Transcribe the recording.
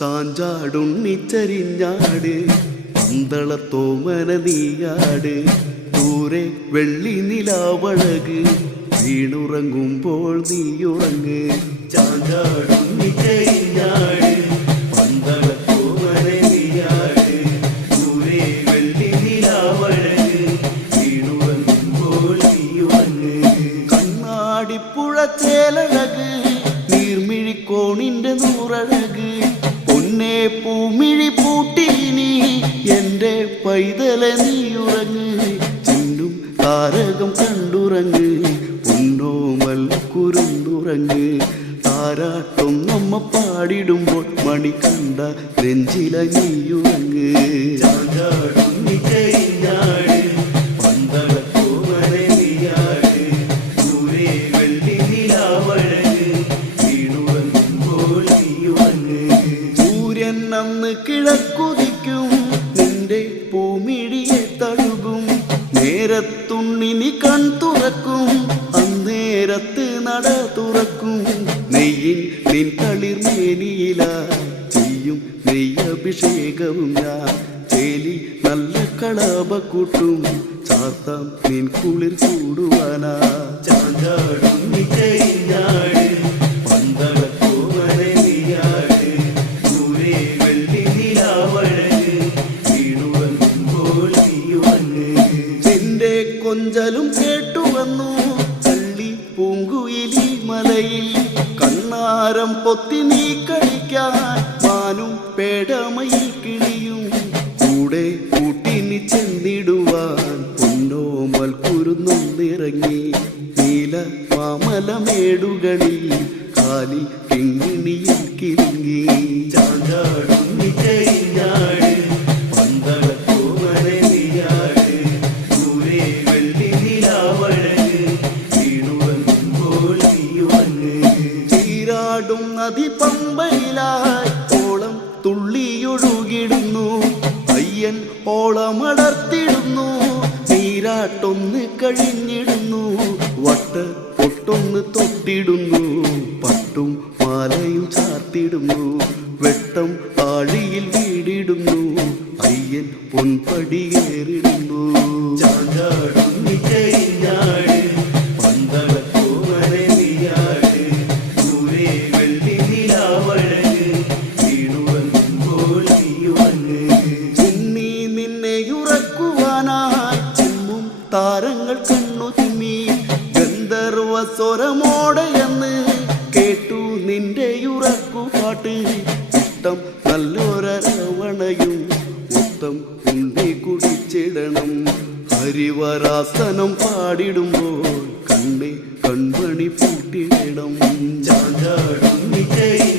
ചാഞ്ചാടുണ്ണിച്ചരിഞ്ഞാട് പന്തളത്തോമന നീയാട് ദൂരെ വെള്ളി നിലാവഴക് വീണുറങ്ങുമ്പോൾ നീയുറങ്ങ്. ചാഞ്ചാടുണ്ണിച്ചരിഞ്ഞാട് പന്തളത്തോമന നീയാട് ദൂരെ വെള്ളി നിലാവഴക് വീണുറങ്ങുമ്പോൾ നീയുറങ്ങ്. കണ്ണാടിപ്പുഴ ചേലഴക് നീർമിഴിക്കോണിന്റെ നൂറഴക് പൊന്നെ പൂമിഴി പൂട്ടീനി എൻ്റെ പൈതലെ നീയുറങ്ങ്. ചിന്നും താരകം കണ്ടുറങ്ങ് പൊന്നോമൽ കുരുന്നുറങ്ങ്. താരാട്ടം നമ്മ പാടിടുമ്പോൾ മണി കണ്ട നെഞ്ചില നീയുറങ്ങ്. ചാഞ്ചാടുണ്ണിച്ചരിഞ്ഞാട് പന്തളത്തോമന നീയാട് ദൂരെ വെള്ളി നിലാവഴക് വീണുറങ്ങുമ്പോൾ നീയുറങ്ങ്. സൂര്യൻ അന്ന് കിഴക്കുതിക്കും നിന്റെ പൂമിഴിയെ തഴുകും. നേരത്തുണ്ണിനി കൺ തുറക്കും അന്നേരത്ത് നട തുറക്കും. നെയ്യിൻ നിൻ തളിർമേനിയില ചെയ്യും നെയ്യഭിഷേകവും ഞാൻ. ചേലി നല്ല കളപക്കൂട്ടും ചാർത്താം നിൻ കുളിർ കൂടുവാനാ. ചാഞ്ചാടുണ്ണിച്ചരിഞ്ഞാട് പന്തളത്തോമന നീയാട് ദൂരെ വെള്ളി നിലാവഴക് വീണുറങ്ങുമ്പോൾ നീയുറങ്ങ്. നിന്റെ കൊഞ്ചലും കേട്ടുവന്നു കള്ളി പൂങ്കുയിലി മലയിൽ. കണ്ണാരം പൊത്തി നീ കളിക്കാൻ മാനും പേടമയിൽ കിളിയും. കൂടെ കൂട്ടിനി ചെന്നിടുവാൻ പൊന്നോമൽ കുരുന്നൊന്നിറങ്ങി. നീല മാമലമേടുകളിൽ കാലിൽ കിങ്ങിണിയിൽ കിലുങ്ങി. ചാഞ്ചാടുണ്ണിച്ചരിഞ്ഞാട് പന്തളത്തോമന നീയാട് ദൂരെ വെള്ളി നിലാവഴക് വീണുറങ്ങുമ്പോൾ നീയുറങ്ങ്. ചീരാടും നദി പമ്പയിലായി ഓളം തുള്ളിയൊഴുകിടുന്നു. അയ്യൻ ഓളമടർത്തിടുന്നു. നീരാട്ടൊന്ന് കഴിഞ്ഞിടുന്നു. വട്ട പൊട്ടൊന്ന് തൊട്ടിടുന്നു. പട്ടും മാലയും ചാർത്തിടുന്നു. വെട്ടം ആഴിയിൽ വീടിടുന്നു. അയ്യൻ പൊൻപടിയേറിടുന്നു. ചാഞ്ചാടുണ്ണിച്ചരിഞ്ഞാട് പന്തളത്തോമന നീയാട് ദൂരെ വെള്ളി നിലാവഴക് വീണുറങ്ങുമ്പോൾ നീയുറങ്ങ്. ചിന്നി നിന്നെയുറക്കുവാനായി ചിമ്മും താരങ്ങൾ കണ്ണു തിമ്മി. ഗന്ധർവ സ്വരമോടെയെന്ന് കേട്ടു നിന്റെ ഉറക്കുപാട്ട്. ഇഷ്ടം നല്ലൊരവണയും മൊത്തം ഉണ്ടി കുടിച്ചിടണം. ഹരിവരാസനം പാടിടുമ്പോൾ കണ്ണെ കൺമണി പൂട്ടിയിടം. ചാഞ്ചാടുണ്ണിച്ചരിഞ്ഞാട്